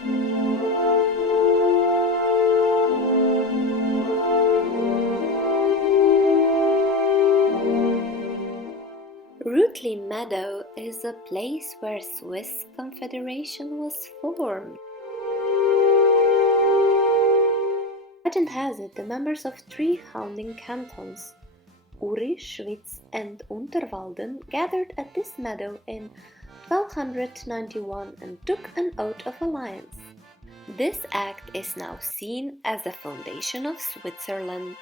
Rütli Meadow is a place where Swiss Confederation was formed. Legend has it the members of three founding cantons, Uri, Schwyz and Unterwalden, gathered at this meadow in 1291 and took an oath of alliance. This act is now seen as the foundation of Switzerland.